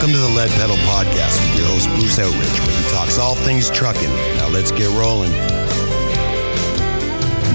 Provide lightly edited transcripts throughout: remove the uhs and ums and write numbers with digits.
Welcome to the Lead Pedal Podcast with your host, Bruce Outridge, where he talks all things trucking. Now let's get rolling.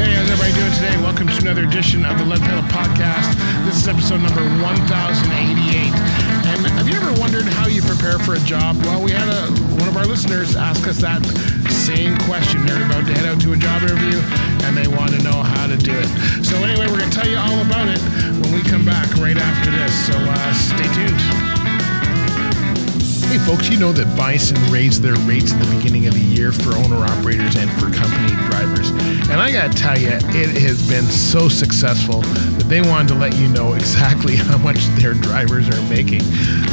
Hey, how's everybody doing today? Welcome to another edition of the Lead Pedal Podcast. This is episode number 1088. And have you ever wondered how you prepare for a job? Well, we had one of our listeners ask us that same question. They're about to head out to a job interview, and they want to know how to do it. So anyway, we're going to tell you all about it when we come back right after this. So stay tuned. Hey folks, you know that Bison raised their rates at the beginning of the year for owner-operators and for company drivers. And I gotta tell you, it has been so successful that they wanted to let you know exactly how much their drivers are making.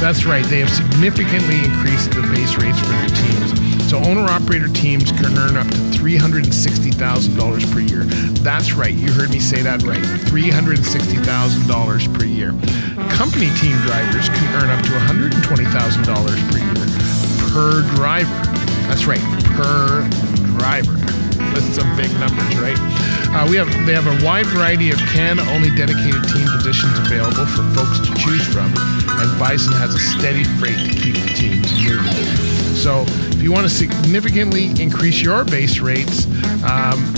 That's right, they have significantly increased the base rates for their teams. So owner-operator teams can earn up to $360,000 per year. That's right, you heard me say that right, $360,000 per year. Company team drivers can earn up to $120,000 per year per driver. That's right, per driver. That's some big numbers, right? They have a wide variety of Canada-only dedicated team positions available for folks to choose from, and Bison has a steady freight to keep the teams moving. So if you want to significantly increase your base rates,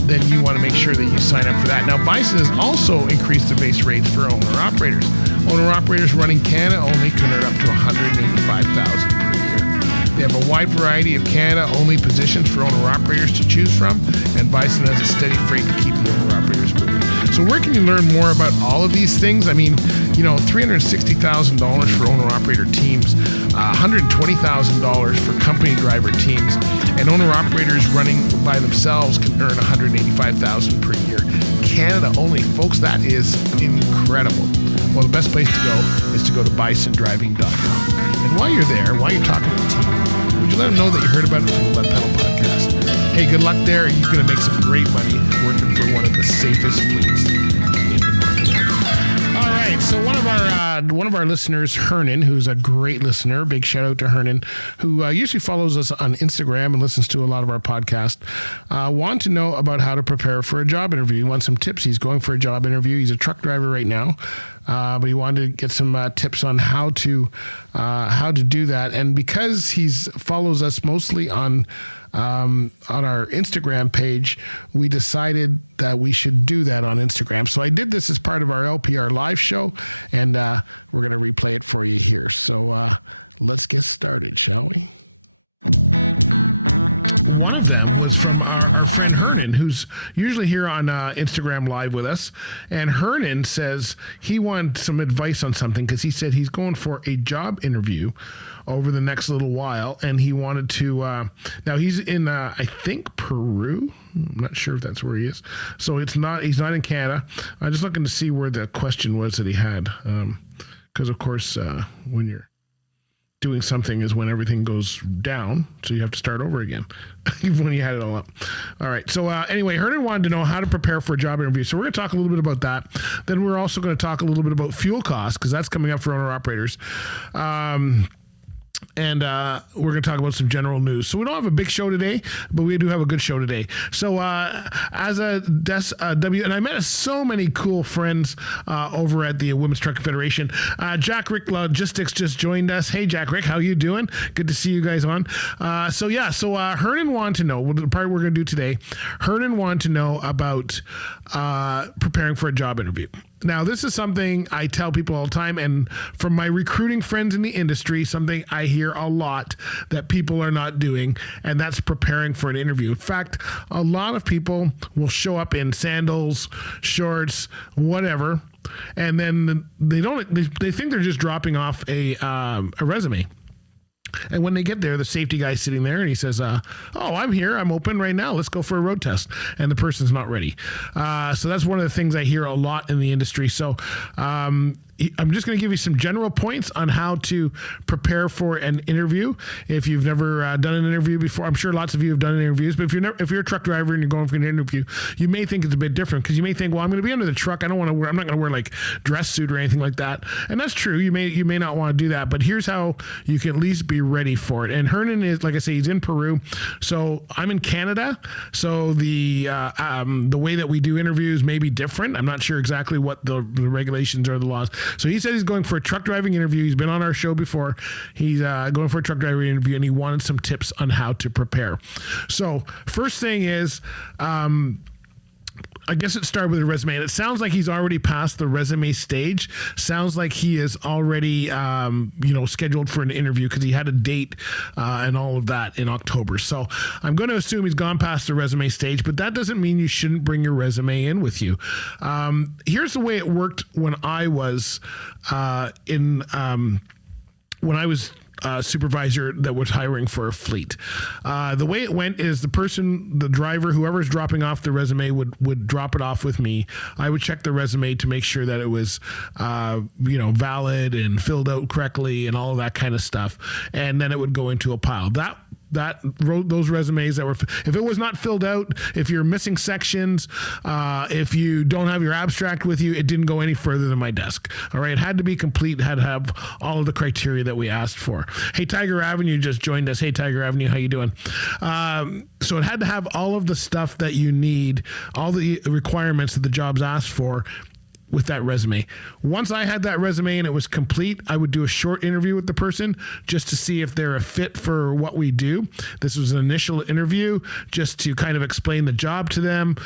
then you want to make sure that you sign up for that. Now, Bison has also increased the base rates for owner-operators. Owner-operators running Canada only can earn up to $185,000 per year. They have a wide variety of Canada-only positions for owner-operators to choose from, and Bison has a steady freight to keep the owner-operators moving. So where can you learn more about all of these things? I mean, you know, $360,000 for owner-operator teams, $120,000 for company driver teams, and owner-operators running by themselves can earn $185,000 per year. Canada only. Folks, that is incredible. Well, the best place to go is to go to bisondriving.com. And while you're there, while you're talking to the team, would you let them know that you heard about it from the Lead Pedal Podcast? Hey, good luck there. You're going to make some great money working for one of the safest fleets in the North America. All right, so one of our listeners, Hernan, who's a great listener, big shout out to Hernan, who usually follows us on Instagram and listens to a lot of our podcast, wanted to know about how to prepare for a job interview. He wants some tips. He's going for a job interview. He's a truck driver right now. But he wanted to get some tips on how to do that. And because he follows us mostly on our Instagram page, we decided that we should do that on Instagram. So I did this as part of our LPR live show, and we're going to replay it for you here. So let's get started, shall we? One of them was from our friend Hernan, who's usually here on Instagram Live with us. And Hernan says he wanted some advice on something because he said he's going for a job interview over the next little while, and he wanted to now he's in I think Peru. I'm not sure if that's where he is. So he's not in Canada. I'm just looking to see where the question was that he had, because of course when you're doing something is when everything goes down, so you have to start over again even when you had it all up. All right, so anyway, Hernan wanted to know how to prepare for a job interview, so we're going to talk a little bit about that. Then we're also going to talk a little bit about fuel costs, because that's coming up for owner-operators. And we're going to talk about some general news. So we don't have a big show today, but we do have a good show today. So as a and I met so many cool friends over at the Women's Trucking Federation. Jack Rick Logistics just joined us. Hey, Jack Rick, how you doing? Good to see you guys on. So Hernan wanted to know, the part we're going to do today, Hernan wanted to know about preparing for a job interview. Now, this is something I tell people all the time, and from my recruiting friends in the industry, something I hear a lot that people are not doing, and that's preparing for an interview. In fact, a lot of people will show up in sandals, shorts, whatever, and then they think they're just dropping off a resume. And when they get there, the safety guy's sitting there and he says, I'm here. I'm open right now. Let's go for a road test. And the person's not ready. So that's one of the things I hear a lot in the industry. So I'm just going to give you some general points on how to prepare for an interview. If you've never done an interview before, I'm sure lots of you have done interviews, but if you're a truck driver and you're going for an interview, you may think it's a bit different, because you may think, well, I'm going to be under the truck. I'm not going to wear like dress suit or anything like that. And that's true. You may not want to do that, but here's how you can at least be ready for it. And Hernan is, like I say, he's in Peru. So I'm in Canada. So the way that we do interviews may be different. I'm not sure exactly what the regulations or the laws. So he said he's going for a truck driving interview. He's been on our show before. He's going for a truck driving interview, and he wanted some tips on how to prepare. So first thing is, I guess it started with a resume, and it sounds like he's already passed the resume stage. Sounds like he is already, scheduled for an interview because he had a date and all of that in October. So I'm going to assume he's gone past the resume stage, but that doesn't mean you shouldn't bring your resume in with you. Here's the way it worked when I was supervisor that was hiring for a fleet. The way it went is the driver, whoever's dropping off the resume would drop it off with me. I would check the resume to make sure that it was, valid and filled out correctly and all of that kind of stuff. And then it would go into a pile. Those resumes that were, if it was not filled out, if you're missing sections, if you don't have your abstract with you, it didn't go any further than my desk. All right. It had to be complete, had to have all of the criteria that we asked for. Hey, Tiger Avenue just joined us. Hey, Tiger Avenue, how you doing? So it had to have all of the stuff that you need, all the requirements that the job's asked for with that resume. Once I had that resume and it was complete, I would do a short interview with the person just to see if they're a fit for what we do. This was an initial interview just to kind of explain the job to them.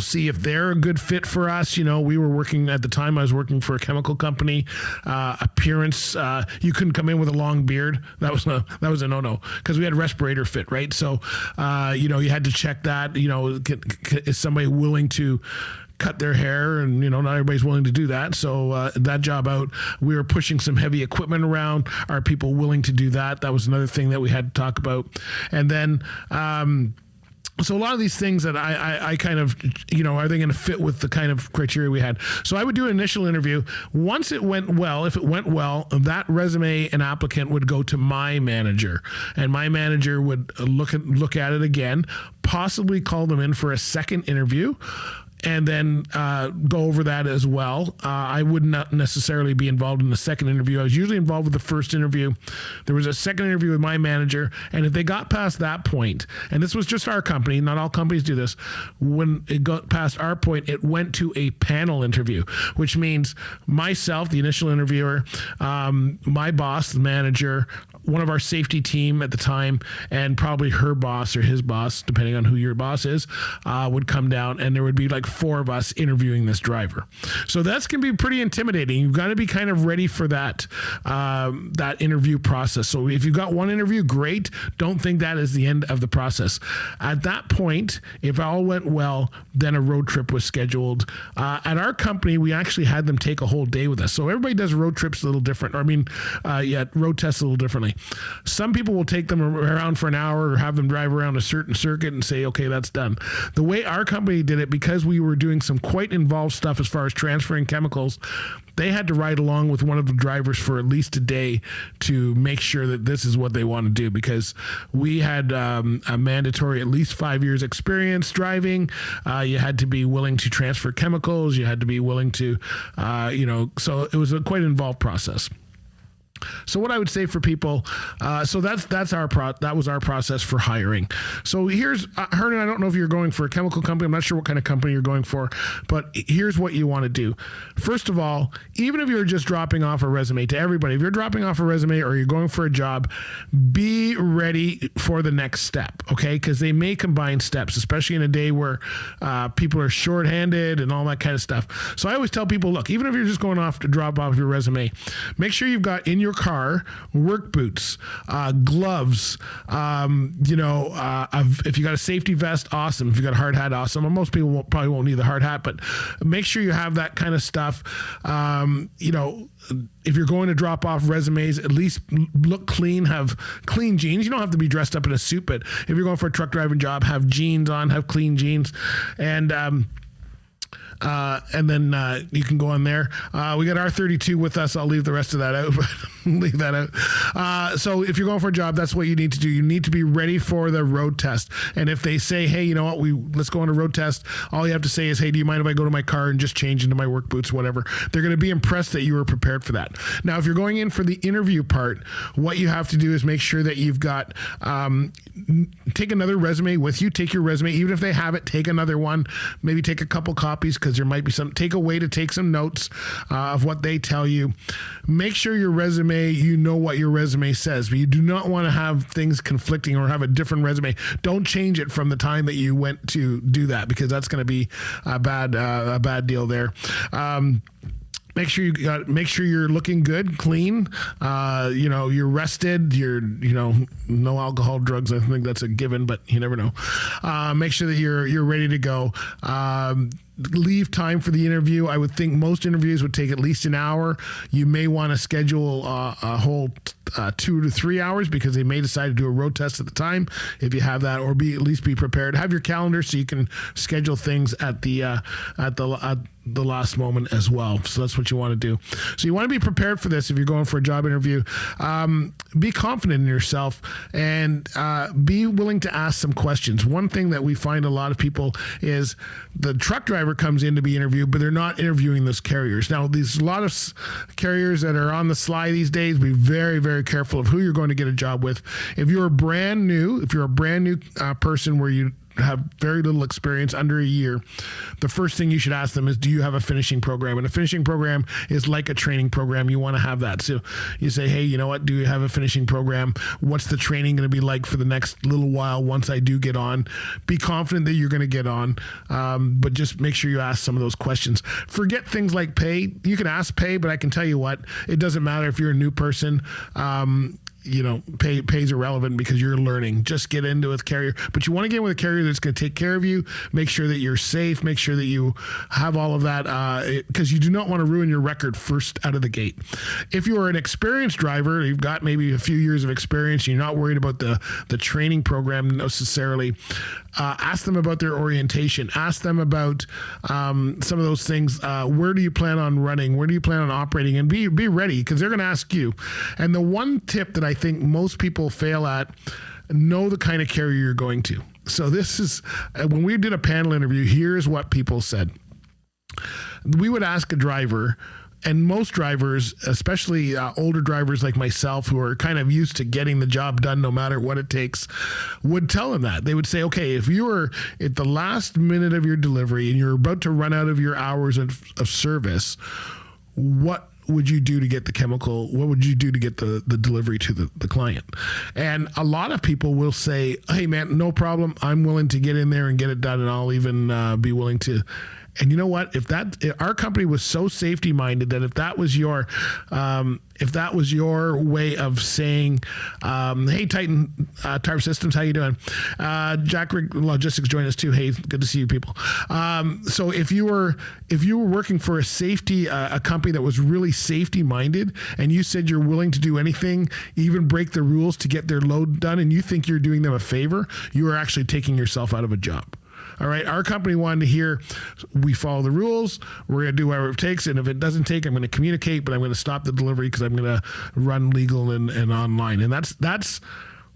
See if they're a good fit for us. We were working at the time, I was working for a chemical company. Appearance, you couldn't come in with a long beard. That was a no-no because we had respirator fit, right? So, you had to check that, is somebody willing to cut their hair, and not everybody's willing to do that. So that job out, we were pushing some heavy equipment around. Are people willing to do that? That was another thing that we had to talk about. And then so a lot of these things that I kind of, are they going to fit with the kind of criteria we had? So I would do an initial interview. Once it went well, if it went well, that resume and applicant would go to my manager, and my manager would look at it again, possibly call them in for a second interview, and then go over that as well. I would not necessarily be involved in the second interview. I was usually involved with the first interview. There was a second interview with my manager, and if they got past that point, and this was just our company, not all companies do this, when it got past our point, it went to a panel interview, which means myself, the initial interviewer, my boss, the manager, one of our safety team at the time, and probably her boss or his boss, depending on who your boss is, would come down, and there would be like 4 of us interviewing this driver. So that's going to be pretty intimidating. You've got to be kind of ready for that interview process. So if you've got one interview, great. Don't think that is the end of the process. At that point, if all went well, then a road trip was scheduled. At our company, we actually had them take a whole day with us. So everybody does road trips a little different. Road tests a little differently. Some people will take them around for an hour or have them drive around a certain circuit and say, okay, that's done. The way our company did it, because we were doing some quite involved stuff as far as transferring chemicals, they had to ride along with one of the drivers for at least a day to make sure that this is what they want to do, because we had a mandatory at least 5 years experience driving. You had to be willing to transfer chemicals. You had to be willing to, so it was a quite involved process. So what I would say for people, so that was our process for hiring. So here's, Hernan, I don't know if you're going for a chemical company. I'm not sure what kind of company you're going for, but here's what you want to do. First of all, even if you're just dropping off a resume to everybody, if you're dropping off a resume or you're going for a job, be ready for the next step, okay? Because they may combine steps, especially in a day where people are shorthanded and all that kind of stuff. So I always tell people, look, even if you're just going off to drop off your resume, make sure you've got in your car work boots, gloves, if you got a safety vest, awesome. If you got a hard hat, awesome. Most people probably won't need the hard hat, but make sure you have that kind of stuff. If you're going to drop off resumes, at least look clean, have clean jeans. You don't have to be dressed up in a suit, but if you're going for a truck driving job, have jeans on, have clean jeans. And then you can go on there. We got R32 with us. I'll leave the rest of that out. Leave that out. So if you're going for a job, that's what you need to do. You need to be ready for the road test. And if they say, hey, you know what, let's go on a road test, all you have to say is, hey, do you mind if I go to my car and just change into my work boots, whatever. They're going to be impressed that you were prepared for that. Now, if you're going in for the interview part, what you have to do is make sure that you've got, take another resume with you. Take your resume, even if they have it, take another one. Maybe take a couple copies, because because there might be take a way to take some notes of what they tell you. Make sure your resume, you know what your resume says, but you do not want to have things conflicting or have a different resume. Don't change it from the time that you went to do that, because that's going to be a bad deal there. Make sure you're looking good, clean. You're rested. You're, no alcohol, drugs. I think that's a given, but you never know. Make sure that you're ready to go. Leave time for the interview. I would think most interviews would take at least an hour. You may want to schedule a whole 2 to 3 hours, because they may decide to do a road test at the time. If you have that, or at least be prepared. Have your calendar so you can schedule things at the last moment as well. So that's what you want to do. So you want to be prepared for this if you're going for a job interview. Be confident in yourself, and be willing to ask some questions. One thing that we find a lot of people is the truck driver comes in to be interviewed, but they're not interviewing those carriers. Now, there's a lot of carriers that are on the sly these days. Be very, very careful of who you're going to get a job with. If you're a brand new person where you have very little experience, under a year, the first thing you should ask them is, do you have a finishing program? And a finishing program is like a training program. You want to have that. So you say, hey, you know what? Do you have a finishing program? What's the training going to be like for the next little while once I do get on? Be confident that you're going to get on, but just make sure you ask some of those questions. Forget things like pay. You can ask pay, but I can tell you what, it doesn't matter if you're a new person. Pay's irrelevant because you're learning. Just get into a carrier, but you want to get with a carrier that's going to take care of you. Make sure that you're safe. Make sure that you have all of that, because you do not want to ruin your record first out of the gate. If you are an experienced driver, you've got maybe a few years of experience, you're not worried about the training program necessarily. Ask them about their orientation. Ask them about some of those things. Where do you plan on running? Where do you plan on operating? And be ready, because they're going to ask you. And the one tip that I think most people fail at, know the kind of carrier you're going to. So this is, when we did a panel interview, here's what people said. We would ask a driver, and most drivers, especially older drivers like myself, who are kind of used to getting the job done no matter what it takes, would tell them that. They would say, okay, if you were at the last minute of your delivery and you're about to run out of your hours of service, what would you do to get the chemical? What would you do to get the delivery to the client? And a lot of people will say, hey man, no problem. I'm willing to get in there and get it done. And I'll even be willing to. And you know what? If our company was so safety minded that if that was your way of saying, hey, Titan Tarp Systems, how you doing? Jack Rig Logistics joined us too. Hey, good to see you people. So if you were working for a company that was really safety minded, and you said you're willing to do anything, even break the rules to get their load done, and you think you're doing them a favor, you are actually taking yourself out of a job. All right, our company wanted to hear we follow the rules. We're going to do whatever it takes, and if it doesn't take, I'm going to communicate, but I'm going to stop the delivery because I'm going to run legal and online. And that's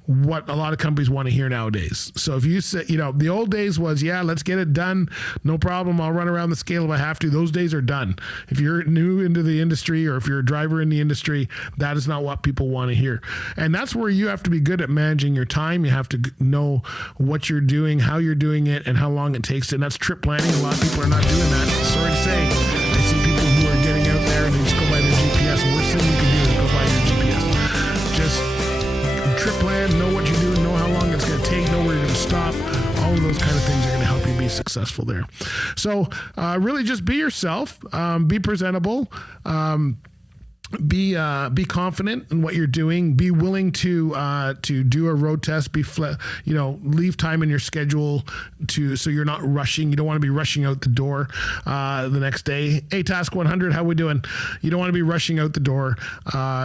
what a lot of companies want to hear nowadays. So if you say, the old days was, yeah, let's get it done. No problem. I'll run around the scale if I have to. Those days are done. If you're new into the industry, or if you're a driver in the industry, that is not what people want to hear. And that's where you have to be good at managing your time. You have to know what you're doing, how you're doing it, and how long it takes. And that's trip planning. A lot of people are not doing that. Sorry to say, I see people who are getting out there and they just go by their GPS. Worst thing you can do is go by your GPS. Just trip plan, know what you're doing, know how long it's going to take, know where you're going to stop. All of those kind of things are going to help you be successful there. So really just be yourself, be presentable, be confident in what you're doing. Be willing to do a road test. Leave time in your schedule so you're not rushing. You don't want to be rushing out the door the next day. Hey, Task 100, how we doing? You don't want to be rushing out the door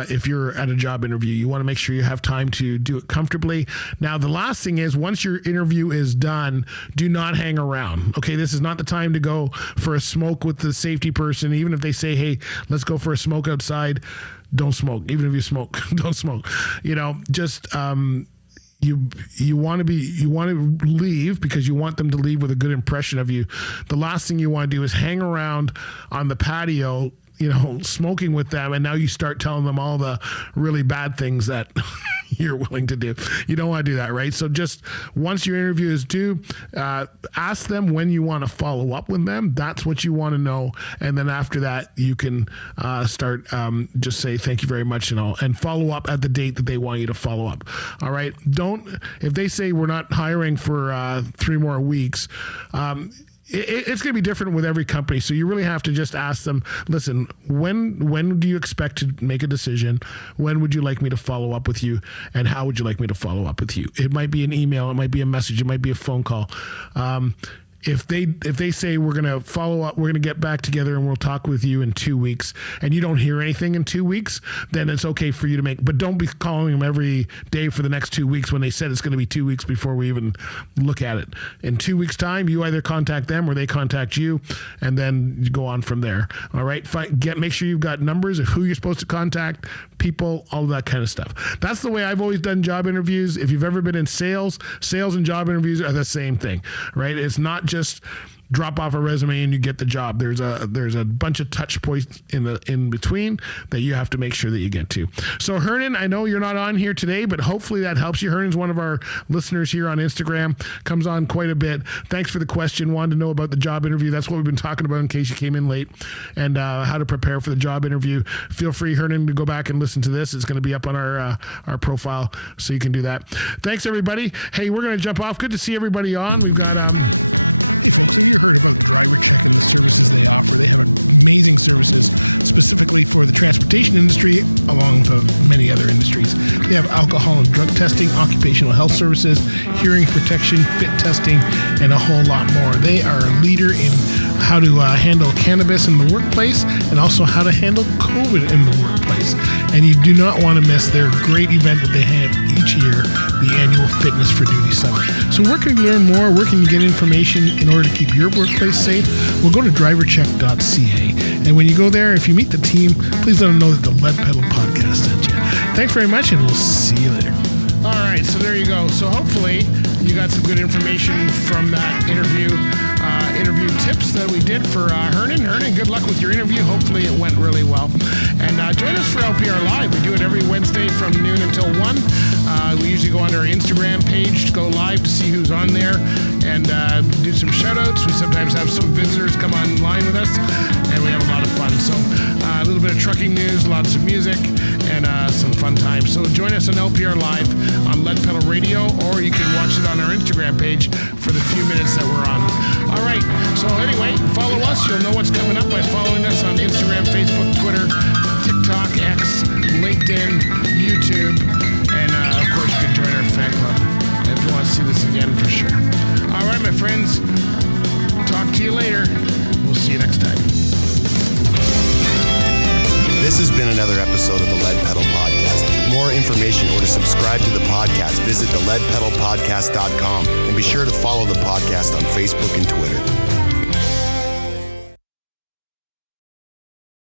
if you're at a job interview. You want to make sure you have time to do it comfortably. Now, the last thing is, once your interview is done, do not hang around. Okay, this is not the time to go for a smoke with the safety person. Even if they say, hey, let's go for a smoke outside, don't smoke. Even if you smoke, don't smoke. Just you want to leave because you want them to leave with a good impression of you. The last thing you want to do is hang around on the patio, smoking with them, and now you start telling them all the really bad things that you're willing to do. You don't want to do that, right? So just once your interview is due, ask them when you want to follow up with them. That's what you want to know. And then after that, you can start just say thank you very much and follow up at the date that they want you to follow up. All right. If they say we're not hiring for 3 more weeks, it's going to be different with every company. So you really have to just ask them, listen, when do you expect to make a decision? When would you like me to follow up with you? And how would you like me to follow up with you? It might be an email. It might be a message. It might be a phone call. If they say we're going to follow up, we're going to get back together and we'll talk with you in 2 weeks, and you don't hear anything in 2 weeks, then it's okay for you to but don't be calling them every day for the next 2 weeks when they said it's going to be 2 weeks before we even look at it. In 2 weeks' time, you either contact them or they contact you, and then you go on from there. All right. Make sure you've got numbers of who you're supposed to contact, people, all of that kind of stuff. That's the way I've always done job interviews. If you've ever been in sales and job interviews are the same thing, right? It's not just drop off a resume and you get the job. There's a bunch of touch points in between that you have to make sure that you get to. So Hernan, I know you're not on here today, but hopefully that helps you. Hernan's one of our listeners here on Instagram, comes on quite a bit. Thanks for the question. Wanted to know about the job interview. That's what we've been talking about in case you came in late, and how to prepare for the job interview. Feel free, Hernan, to go back and listen to this. It's going to be up on our profile, so you can do that. Thanks, everybody. Hey, we're going to jump off. Good to see everybody on. We've got... Hey folks, have you heard about Driver Check and the services they offer? They have amazing services specifically for the transportation industry, along with many other industries. They have alcohol and drug testing, occupational health services, hearing protection, fit testing, and a whole lot more. They are a leader in how to handle cannabis in the workplace and also how to handle COVID in the workplace. And you do not want to miss their great event that they have each year, the annual Fitness for Duty Summit. So where can you learn more? Where can you get information in order to keep your workplace safe? Well, go to drivercheck.ca. And when you go there, if you meet the team, please let them know that the Lead Pedal Podcast sent you. Thanks very much, and we'll see you later. All right, so there you go. So hopefully you got some good information from that interview tips that we did for Hernan. Hernan, good luck with your interview. Hopefully it went really well. And join us for LPR Live. We do it every Wednesday from noon until 1. We usually go onto our Instagram page, go live to see who's on there, and do some shout-outs. We sometimes have some visitors come online with us, and we have a lot of fun. So a little bit of trucking news, lots of music, and some fun times. So join us on LPR Live on Lead Pedal Radio, or you can watch it on our Instagram page for the few minutes that we're on. All right, so anyway, follow us. You'll know what's coming up by following us on Instagram, Facebook, Twitter, TikTok, X, LinkedIn, YouTube, and of course you can join our fan club if you want to see this again for sure. All right, my friends, talk to you later. We'll see you next time. This has been another episode of the Lead Pedal Podcast. For more information or to subscribe to the podcast, visit theleadpedalpodcast.com and be sure to follow the podcast on Facebook and Twitter.